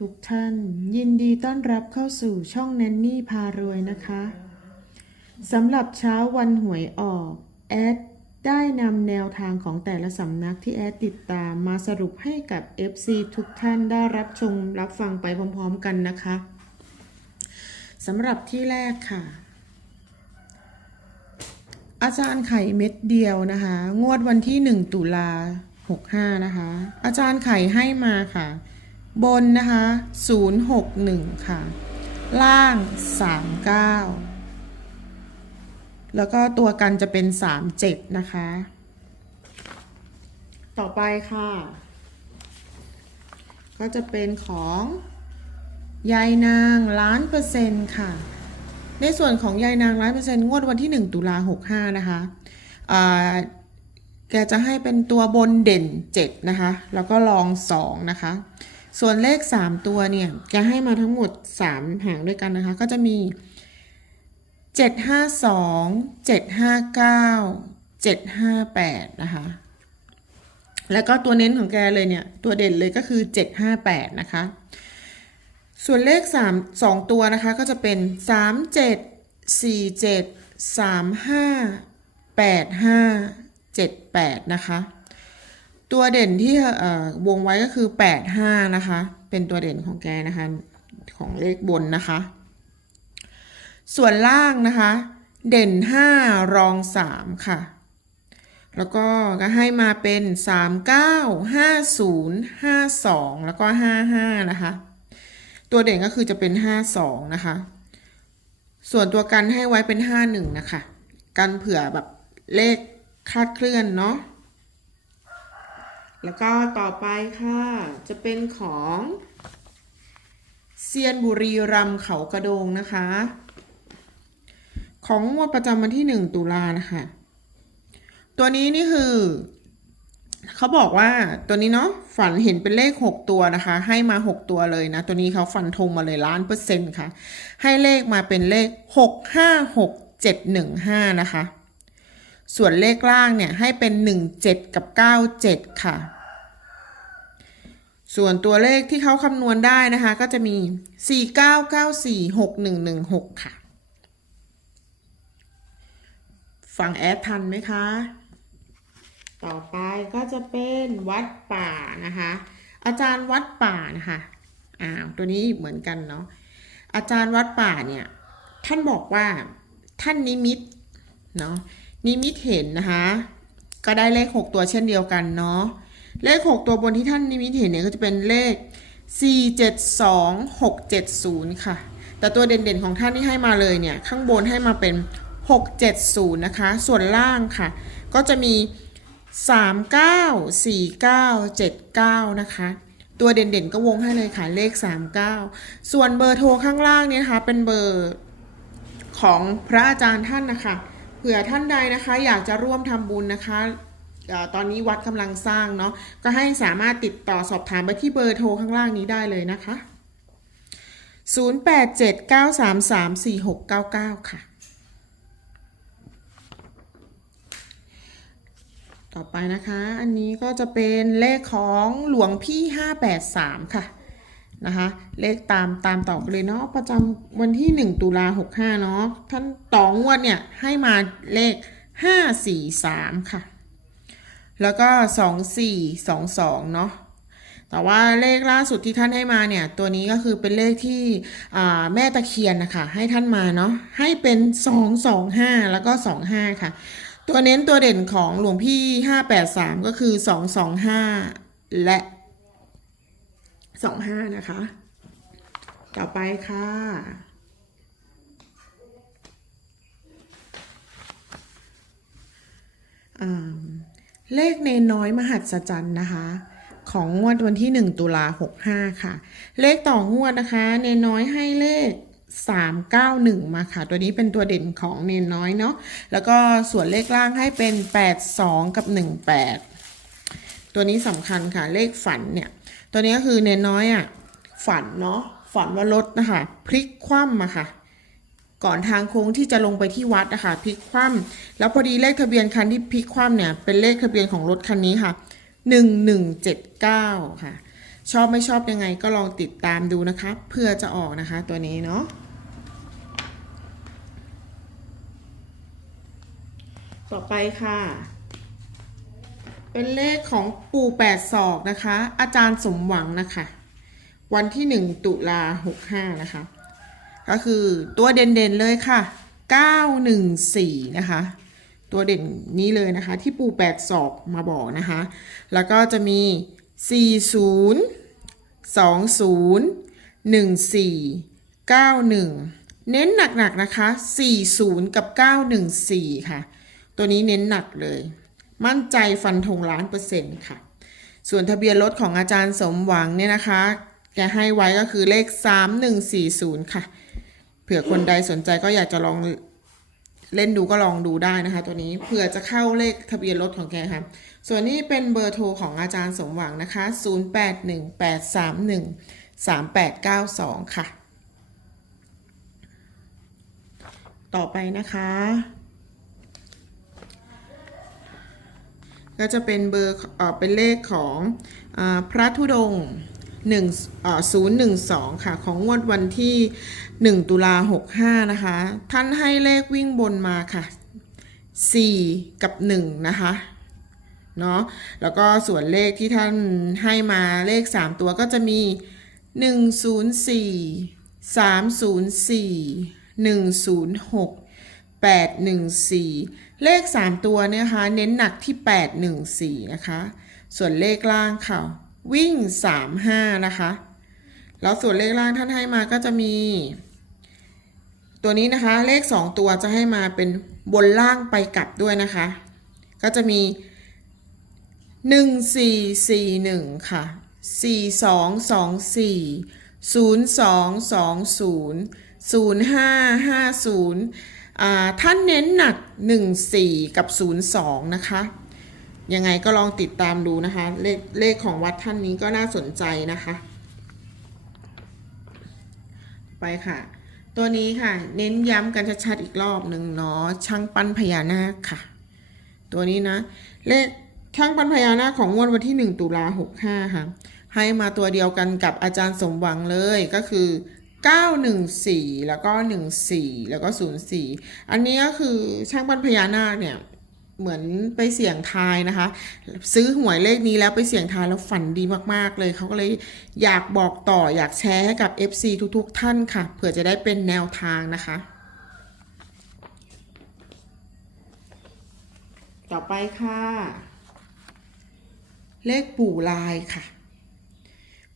ทุกท่านยินดีต้อนรับเข้าสู่ช่องแนนนี่พารวยนะคะสำหรับเช้าวันหวยออก แอดได้นำแนวทางของแต่ละสำนักที่แอดติดตามมาสรุปให้กับ FC ทุกท่านได้รับชมรับฟังไปพร้อมๆกันนะคะสำหรับที่แรกค่ะ อาจารย์ไข่เม็ดเดียวนะคะ งวดวันที่ 1 ตุลา65นะคะ อาจารย์ไข่ให้มาค่ะ บนนะคะ061 ค่ะ ล่าง 39 แล้วก็ตัวกันจะเป็น 37 นะคะ ต่อไปค่ะ ก็จะเป็นของยายนางล้านเปอร์เซ็นต์ค่ะ ในส่วนของยายนางร้อยเปอร์เซ็นต์งวดวันที่ 1 ตุลา65 นะคะอ่าแกจะให้เป็นตัวบนเด่น 7 นะคะ แล้วก็รอง 2 นะคะ ส่วนเลข 3 ตัวเนี่ยแกให้มาทั้งหมด 3 หางด้วยกันนะคะ ก็จะมี 752 759 758 นะคะ แล้วก็ตัวเน้นของแกเลยเนี่ย ตัวเด่นเลยก็คือ 758 นะคะ ส่วนเลข 3 2 ตัวนะคะก็จะเป็น 3 7 4 7 3 5 8 5 7 8 นะคะ ตัวเด่นที่วงไว้ก็คือ 8 5 นะคะ เป็นตัวเด่นของแกนะคะ ของเลขบนนะคะ ส่วนล่างนะคะ เด่น 5 รอง 3 ค่ะ แล้วก็ก็ให้มาเป็น 3 9 5 0 5 2 แล้วก็ 5 5 นะคะ ตัวเด่นก็คือจะเป็น 5 2 นะคะ ส่วนตัวกันให้ไว้เป็น 5 1 นะคะ กันเผื่อแบบเลขคลาดเคลื่อนเนาะ แล้วก็ต่อไปค่ะ จะเป็นของเซียนบุรีรัมเขากระโดงนะคะ ของงวดประจำวันที่ 1 ตุลานะคะ ตัวนี้นี่คือ เขาบอกว่าตัวนี้เนาะฝันเห็นเป็นเลข 6 ตัวนะคะ ให้มา 6 ตัวเลยนะ ตัวนี้เขาฟันธงมาเลยล้านเปอร์เซ็นต์ค่ะ ให้เลขมาเป็นเลข 6 5 6 7 1 5 นะคะ ส่วนเลขล่างเนี่ยให้เป็น 1 7 กับ 9 7 ค่ะ ส่วนตัวเลขที่เขาคำนวณได้นะคะ ก็จะมี 4 9 9 4 6 1 1 6 ค่ะ ฟังแอดทันไหมคะ ต่อไปก็จะเป็นวัดป่านะคะ อาจารย์วัดป่านะคะอ้าวตัวนี้เหมือนกันเนาะอาจารย์วัดป่าเนี่ย ท่านบอกว่าท่านนิมิตเนาะนิมิตเห็นนะคะ ก็ได้เลข 6 ตัวเช่นเดียวกันเนาะ เลข 6 ตัวบนที่ท่านนิมิตเห็นเนี่ยก็จะเป็นเลข 4 7 2 6 7 0 ค่ะ แต่ตัวเด่นๆของท่านที่ให้มาเลยเนี่ย ข้างบนให้มาเป็น 670 นะคะ ส่วนล่างค่ะ ก็จะมี 39 49 79 นะคะ ตัวเด่นๆก็วงให้เลยค่ะ เลข 39 ส่วนเบอร์โทรข้างล่างเนี่ยนะคะ เป็นเบอร์ของพระอาจารย์ท่านนะคะ เผื่อท่านใดนะคะ อยากจะร่วมทำบุญนะคะ ตอนนี้วัดกำลังสร้างเนาะก็ให้สามารถติดต่อสอบถามไปที่เบอร์โทรข้างล่างนี้ได้เลยนะคะ 0879334699 ค่ะ ต่อไปนะคะ อันนี้ก็จะเป็นเลขของหลวงพี่ 583 ค่ะนะคะเลขตามตามต่อไปเลยเนาะประจำวันที่ 1 ตุลา65 เนาะท่านต่องวดเนี่ยให้มาเลข 543 ค่ะ แล้วก็2422เนาะแต่ว่าเลขล่าสุดที่ท่านให้มาเนี่ย ตัวนี้ก็คือเป็นเลขที่แม่ตะเคียนนะคะให้ท่านมาเนาะให้เป็น225แล้วก็25ค่ะ ตัวเน้นตัวเด่นของหลวงพี่583ก็คือ225และ25นะคะ ต่อไปค่ะอ่า เลขเนนน้อยมหัศจรรย์นะคะ ของงวดวันที่ 1 ตุลา65 ค่ะ เลขต่องวดนะคะ เนนน้อยให้เลข 391 มาค่ะ ตัวนี้เป็นตัวเด่นของเนนน้อยเนาะแล้วก็ส่วนเลขล่างให้เป็น 82 กับ 18 ตัวนี้สำคัญค่ะเลขฝันเนี่ย ตัวนี้ก็คือเนนน้อยอะ่ะฝันเนาะฝันว่ารถนะคะ พลิกคว่ำมาค่ะ ก่อนทางโค้งที่จะลงไปที่วัดนะคะพลิกคว่ำแล้วพอดีเลขทะเบียนคันที่พลิกคว่ำเนี่ยเป็นเลขทะเบียนของรถคันนี้ค่ะหนึ่งหนึ่งเจ็ดเก้าค่ะ ชอบไม่ชอบยังไงก็ลองติดตามดูนะคะเพื่อจะออกนะคะตัวนี้เนาะต่อไปค่ะ เป็นเลขของปู่แปดศอกนะคะ อาจารย์สมหวังนะคะ วันที่หนึ่งตุลาหกห้านะคะ ก็คือตัวเด่นๆเลยค่ะ 914 นะคะ ตัวเด่นนี้เลยนะคะ ที่ปู่แปดศอกมาบอกนะคะ แล้วก็จะมี 40 20 14 91 เน้นหนักๆนะคะ 40 กับ 914 ค่ะ ตัวนี้เน้นหนักเลย มั่นใจฟันธงล้านเปอร์เซ็นต์ค่ะ ส่วนทะเบียนรถของอาจารย์สมหวังเนี่ยนะคะ แกให้ไว้ก็คือเลข 3140 ค่ะ เผื่อคนใดสนใจก็อยากจะลองเล่นดูก็ลองดูได้นะคะ ตัวนี้เผื่อจะเข้าเลขทะเบียนรถของแกค่ะ ส่วนนี้เป็นเบอร์โทรของอาจารย์สมหวังนะคะ 0818313892 ค่ะ ต่อไปนะคะ ก็จะเป็นเบอร์เอเป็นเลขของอพระธุดงค์ หนึ่งเอ่อศูนย์หนึ่งสองค่ะ ของงวดวันที่หนึ่งตุลาหกห้านะคะ ท่านให้เลขวิ่งบนมาค่ะสี่กับหนึ่งนะคะเนาะแล้วก็ส่วนเลขที่ท่านให้มาเลขสามตัวก็จะมีหนึ่งศูนย์สี่สามศูนย์สี่หนึ่งศูนย์หก814 เลข 3 ตัวเนี่ยนะคะเน้นหนักที่ 814 นะคะ ส่วนเลขล่างค่ะ วิ่ง 35 นะคะ แล้วส่วนเลขล่างท่านให้มาก็จะมี ตัวนี้นะคะ เลข 2 ตัวจะให้มาเป็นบนล่างไปกลับด้วยนะคะ ก็จะมี 1441 ค่ะ 4224 0220 0550อ่าท่านเน้นหนัก 14 กับ 02 นะคะ ยังไงก็ลองติดตามดูนะคะ เลขเลขของวัดท่านนี้ก็น่าสนใจนะคะ ไปค่ะ ตัวนี้ค่ะ เน้นย้ำกันชัดๆอีกรอบหนึ่งเนาะช่างปั้นพญานาคค่ะ ตัวนี้นะ เลขช่างปั้นพญานาคของงวดวันที่ 1 ตุลา65 ค่ะ ให้มาตัวเดียวกันกับอาจารย์สมหวังเลยก็คือ914 แล้วก็ 14 แล้วก็ 04 อันนี้ก็คือช่างปั้นพญานาคเนี่ย เหมือนไปเสี่ยงทายนะคะ ซื้อหวยเลขนี้แล้วไปเสี่ยงทายแล้วฝันดีมากๆเลย เขาก็เลยอยากบอกต่ออยากแชร์ให้กับ FC ทุกๆ ท่านค่ะ เผื่อจะได้เป็นแนวทางนะคะ ต่อไปค่ะ เลขปู่ลายค่ะ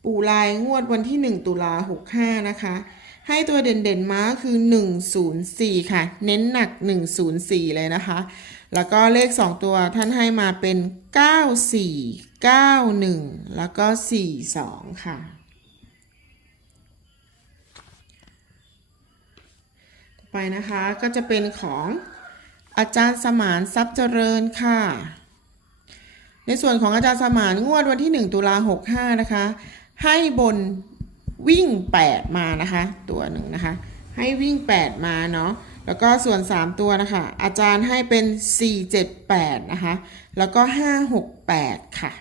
ปู่ลายงวดวันที่ 1 ตุลา65 นะคะให้ตัวเด่นๆมาคือ 104 ค่ะ เน้นหนัก 104 เลยนะคะ แล้วก็เลข 2 ตัวท่านให้มาเป็น 94 91 แล้วก็ 42 ค่ะ ต่อไปนะคะก็จะเป็นของอาจารย์สมานทรัพย์เจริญค่ะ ในส่วนของอาจารย์สมานงวดวันที่ 1 ตุลา65 นะคะ ให้บนวิ่ง 8 มานะคะ ตัวหนึ่งนะคะ ให้วิ่ง 8 มาเนาะ แล้วก็ส่วน 3 ตัวนะคะ อาจารย์ให้เป็น 478 นะคะ แล้วก็ 568 ค่ะ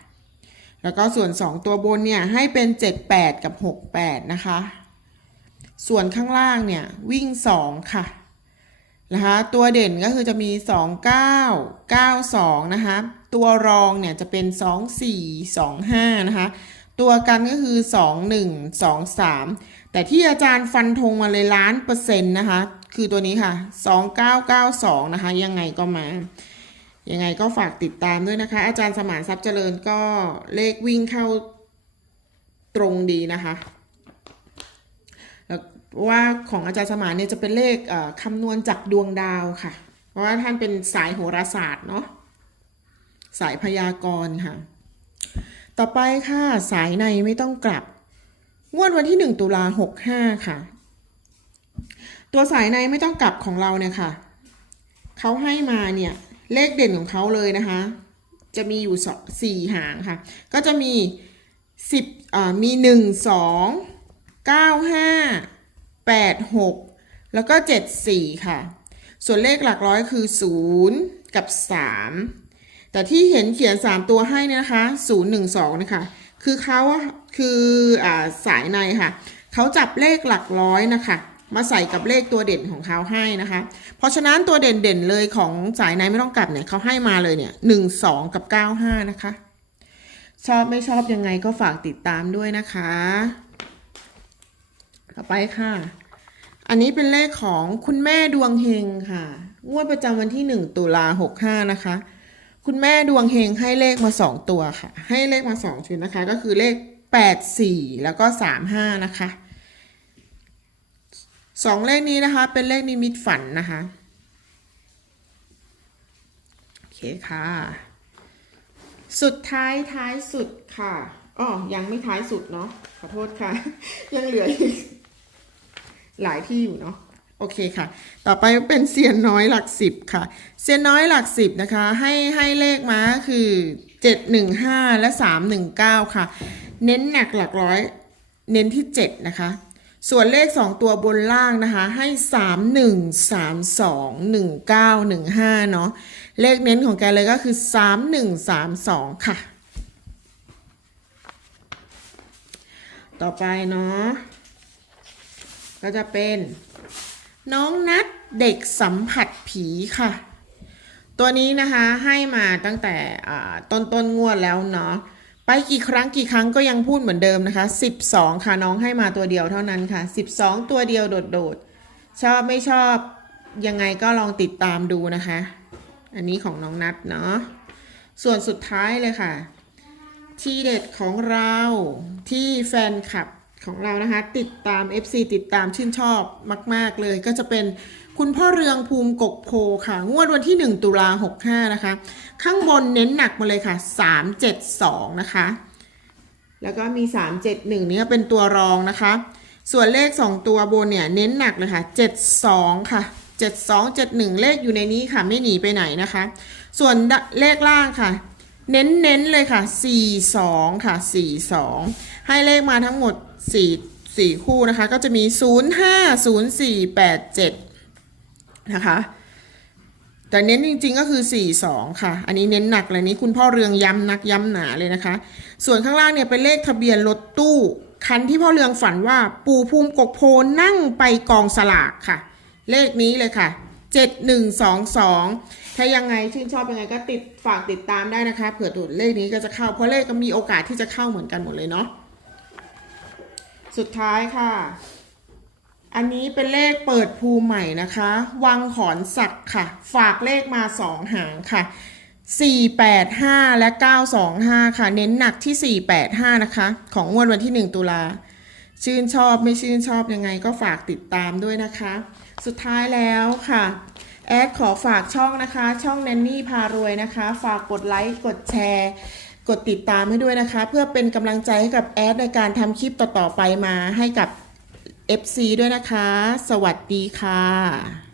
แล้วก็ส่วน 2 ตัวบนเนี่ยให้เป็น 78 กับ 68 นะคะ ส่วนข้างล่างเนี่ยวิ่ง 2 ค่ะนะคะตัวเด่นก็คือจะมี 2 9 9 2 นะคะ ตัวรองเนี่ยจะเป็น 2 4 2 5 นะคะ ตัวกันก็คือ 2 1 2 3 แต่ที่อาจารย์ฟันธงมาเลยล้านเปอร์เซ็นต์นะคะ คือตัวนี้ค่ะ 2992 นะคะ ยังไงก็มา ยังไงก็ฝากติดตามด้วยนะคะ อาจารย์สมานทรัพย์เจริญก็เลขวิ่งเข้าตรงดีนะคะแล้วว่าของอาจารย์สมานเนี่ยจะเป็นเลขเคำนวณจากดวงดาวค่ะ เพราะว่าท่านเป็นสายโหราศาสตร์เนาะสายพยากรณ์ค่ะ ต่อไปค่ะ สายในไม่ต้องกลับงวดวันที่ 1 ตุลา65 ค่ะ ตัวสายในไม่ต้องกลับของเราเนี่ยค่ะเขาให้มาเนี่ยเลขเด่นของเขาเลยนะคะ จะมีอยู่สี่หางค่ะ ก็จะมีสิบอ่ามีหนึ่งสองเก้าห้าแปดหกแล้วก็เจ็ดสี่ค่ะ ส่วนเลขหลักร้อยคือศูนย์กับสามแต่ที่เห็นเขียนสามตัวให้นะคะศูนย์หนึ่งสองนะคะคือเขาคืออ่าสายในค่ะเขาจับเลขหลักร้อยนะคะ มาใส่กับเลขตัวเด่นของเขาให้นะคะ เพราะฉะนั้นตัวเด่นเด่นเลยของสายในไม่ต้องกลับเนี่ยเขาให้มาเลยเนี่ยหนึ่งสองกับเก้าห้านะคะ ชอบไม่ชอบยังไงก็ฝากติดตามด้วยนะคะ ต่อไปค่ะ อันนี้เป็นเลขของคุณแม่ดวงเฮงค่ะ งวดประจำวันที่1ตุลา65นะคะ คุณแม่ดวงเฮงให้เลขมา2ตัวค่ะ ให้เลขมา2ชุดนะคะ ก็คือเลข84แล้วก็35นะคะ สองเลขนี้นะคะ เป็นเลขนิมิตฝันนะคะโอเคค่ะ สุดท้ายท้ายสุดค่ะอ๋อยังไม่ท้ายสุดเนาะขอโทษค่ะ ยังเหลืออีกหลายที่อยู่เนาะโอเคค่ะ ต่อไปเป็นเซียนน้อยหลักสิบค่ะเซียนน้อยหลักสิบนะคะ ให้ให้เลขมาคือเจ็ดหนึ่งห้าและสามหนึ่งเก้าค่ะ เน้นหนักหลักร้อย เน้นที่เจ็ดนะคะ ส่วนเลขสองตัวบนล่างนะคะ ให้สามหนึ่งสามสองหนึ่งเก้าหนึ่งห้าเนาะเลขเน้นของแกเลยก็คือสามหนึ่งสามสองค่ะ ต่อไปเนาะก็จะเป็น น้องนัดเด็กสัมผัสผีค่ะ ตัวนี้นะคะให้มาตั้งแต่ต้นต้นงวดแล้วเนาะ ไปกี่ครั้งกี่ครั้งก็ยังพูดเหมือนเดิมนะคะ 12 ค่ะน้องให้มาตัวเดียวเท่านั้นค่ะ 12 ตัวเดียวโดดๆ ชอบไม่ชอบยังไงก็ลองติดตามดูนะคะ อันนี้ของน้องนัดเนาะส่วนสุดท้ายเลยค่ะ ทีเด็ดของเราที่แฟนคลับ ของเรานะคะ ติดตาม FC ติดตามชื่นชอบมาก ๆ เลย ก็จะเป็นคุณพ่อเรืองภูมิกกโพค่ะ งวดวันที่ 1 ตุลา65 นะคะ ข้างบนเน้นหนักมาเลยค่ะ 372 นะคะ แล้วก็มี 371 นี่ก็เป็นตัวรองนะคะ ส่วนเลข 2 ตัวบนเนี่ย เน้นหนักเลยค่ะ 72 ค่ะ 72 71 เลขอยู่ในนี้ค่ะ ไม่หนีไปไหนนะคะ ส่วนเลขล่างค่ะเน้นเน้นๆเลยค่ะ 42 ค่ะ 42 ให้เลขมาทั้งหมด 4 4คู่นะคะ ก็จะมี05 04 87นะคะแต่เน้นจริงๆก็คือ 42 ค่ะ อันนี้เน้นหนักเลยนี้คุณพ่อเรืองย้ำนักย้ำหนาเลยนะคะ ส่วนข้างล่างเนี่ยเป็นเลขทะเบียนรถตู้คันที่พ่อเรืองฝันว่าปู่ภูมิกกโพนั่งไปกองสลากค่ะ เลขนี้เลยค่ะ 7122 ถ้ายังไงชื่นชอบยังไงก็ติดฝากติดตามได้นะคะ เผื่อตัวเลขนี้ก็จะเข้าเพราะเลขก็มีโอกาสที่จะเข้าเหมือนกันหมดเลยเนาะ สุดท้ายค่ะ อันนี้เป็นเลขเปิดภูใหม่นะคะ วังขอนสักค่ะ ฝากเลขมาสองหางค่ะ 485 และ 925 ค่ะ เน้นหนักที่ 485 นะคะ ของงวดวันที่ 1 ตุลาชื่นชอบไม่ชื่นชอบยังไงก็ฝากติดตามด้วยนะคะ สุดท้ายแล้วค่ะ แอดขอฝากช่องนะคะ ช่องแนนนี่พารวยนะคะ ฝากกดไลค์ กดแชร์ กดติดตามให้ด้วยนะคะ เพื่อเป็นกำลังใจให้กับแอดในการทำคลิปต่อๆไปมาให้กับ FC ด้วยนะคะ สวัสดีค่ะ